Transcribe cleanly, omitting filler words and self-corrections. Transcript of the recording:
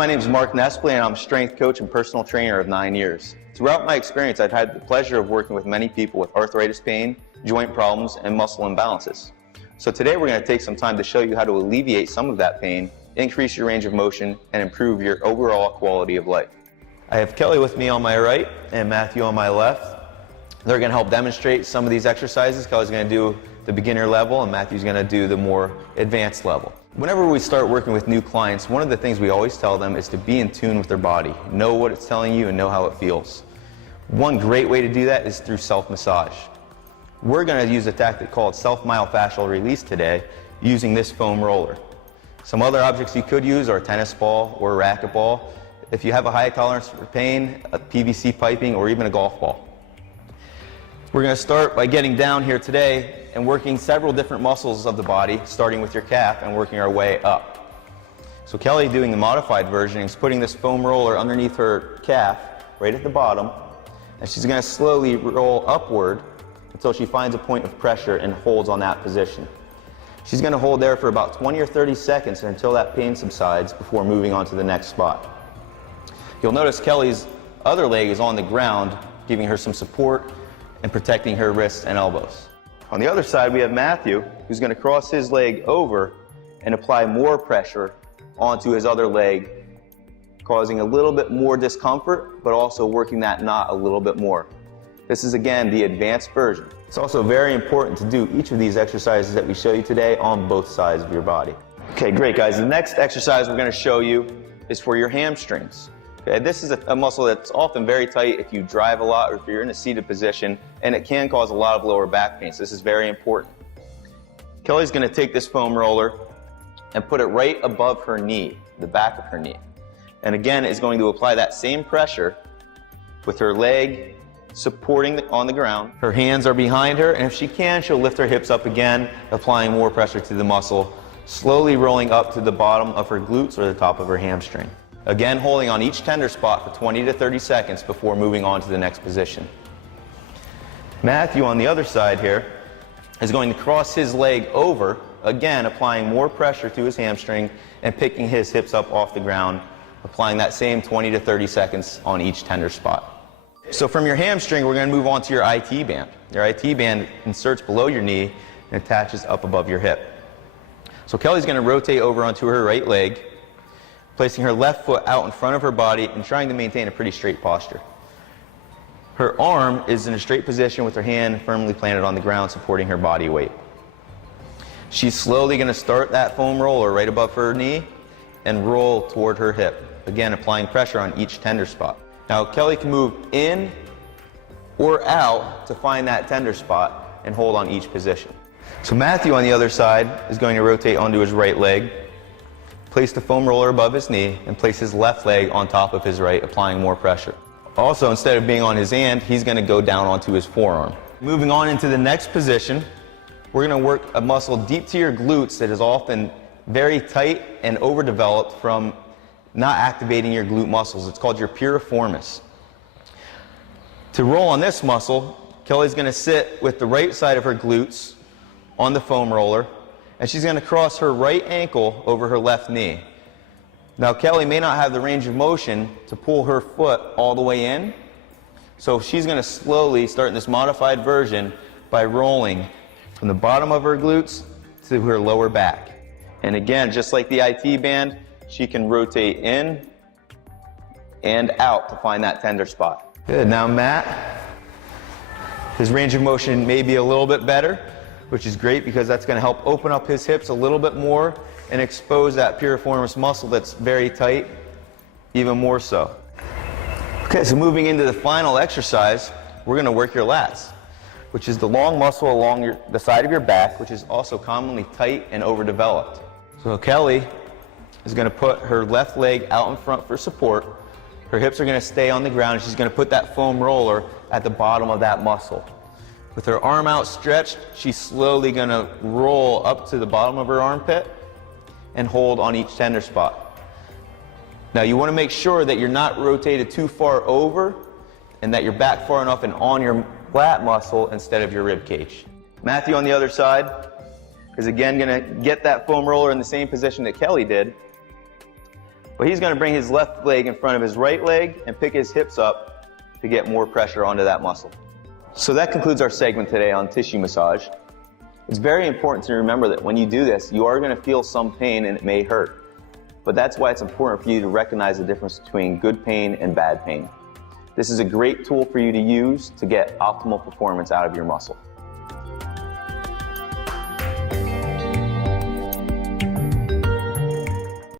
my name is Mark Nespley, and I'm a strength coach and personal trainer of 9 years. Throughout my experience, I've had the pleasure of working with many people with arthritis pain, joint problems, and muscle imbalances. So today we're going to take some time to show you how to alleviate some of that pain, increase your range of motion, and improve your overall quality of life. I have Kelly with me on my right and Matthew on my left. They're going to help demonstrate some of these exercises. Kelly's going to do the beginner level and Matthew's going to do the more advanced level. Whenever we start working with new clients, one of the things we always tell them is to be in tune with their body. Know what it's telling you and know how it feels. One great way to do that is through self-massage. We're going to use a tactic called self-myofascial release today using this foam roller. Some other objects you could use are a tennis ball or a racquetball. If you have a high tolerance for pain, a PVC piping, or even a golf ball. We're going to start by getting down here today and working several different muscles of the body, starting with your calf and working our way up. So Kelly, doing the modified version, is putting this foam roller underneath her calf, right at the bottom, and she's going to slowly roll upward until she finds a point of pressure and holds on that position. She's going to hold there for about 20 or 30 seconds until that pain subsides before moving on to the next spot. You'll notice Kelly's other leg is on the ground, giving her some support and protecting her wrists and elbows. On the other side, we have Matthew, who's going to cross his leg over and apply more pressure onto his other leg, causing a little bit more discomfort, but also working that knot a little bit more. This is, again, the advanced version. It's also very important to do each of these exercises that we show you today on both sides of your body. Okay, great, guys. The next exercise we're going to show you is for your hamstrings. Okay, this is a muscle that's often very tight if you drive a lot or if you're in a seated position, and it can cause a lot of lower back pain, so this is very important. Kelly's going to take this foam roller and put it right above her knee, the back of her knee. And again, is going to apply that same pressure with her leg supporting on the ground. Her hands are behind her, and if she can, she'll lift her hips up again, applying more pressure to the muscle, slowly rolling up to the bottom of her glutes or the top of her hamstring. Again, holding on each tender spot for 20 to 30 seconds before moving on to the next position. Matthew, on the other side here, is going to cross his leg over, again applying more pressure to his hamstring and picking his hips up off the ground, applying that same 20 to 30 seconds on each tender spot. So from your hamstring, we're going to move on to your IT band. Your IT band inserts below your knee and attaches up above your hip. So Kelly's going to rotate over onto her right leg, placing her left foot out in front of her body and trying to maintain a pretty straight posture. Her arm is in a straight position with her hand firmly planted on the ground, supporting her body weight. She's slowly going to start that foam roller right above her knee and roll toward her hip, again applying pressure on each tender spot. Now Kelly can move in or out to find that tender spot and hold on each position. So Matthew, on the other side, is going to rotate onto his right leg, place the foam roller above his knee, and place his left leg on top of his right, applying more pressure. Also, instead of being on his hand, he's going to go down onto his forearm. Moving on into the next position, we're going to work a muscle deep to your glutes that is often very tight and overdeveloped from not activating your glute muscles. It's called your piriformis. To roll on this muscle, Kelly's going to sit with the right side of her glutes on the foam roller, and she's going to cross her right ankle over her left knee. Now Kelly may not have the range of motion to pull her foot all the way in, so she's going to slowly start in this modified version by rolling from the bottom of her glutes to her lower back. And again, just like the IT band, she can rotate in and out to find that tender spot. Good. Now Matt, his range of motion may be a little bit better, which is great because that's going to help open up his hips a little bit more and expose that piriformis muscle that's very tight even more so. Okay, so moving into the final exercise, we're going to work your lats, which is the long muscle along the side of your back, which is also commonly tight and overdeveloped. So Kelly is going to put her left leg out in front for support. Her hips are going to stay on the ground, and she's going to put that foam roller at the bottom of that muscle. With her arm outstretched, she's slowly going to roll up to the bottom of her armpit and hold on each tender spot. Now you want to make sure that you're not rotated too far over and that you're back far enough and on your lat muscle instead of your rib cage. Matthew, on the other side, is again going to get that foam roller in the same position that Kelly did, But he's going to bring his left leg in front of his right leg and pick his hips up to get more pressure onto that muscle. So that concludes our segment today on tissue massage. It's very important to remember that when you do this, you are going to feel some pain and it may hurt. But that's why it's important for you to recognize the difference between good pain and bad pain. This is a great tool for you to use to get optimal performance out of your muscle.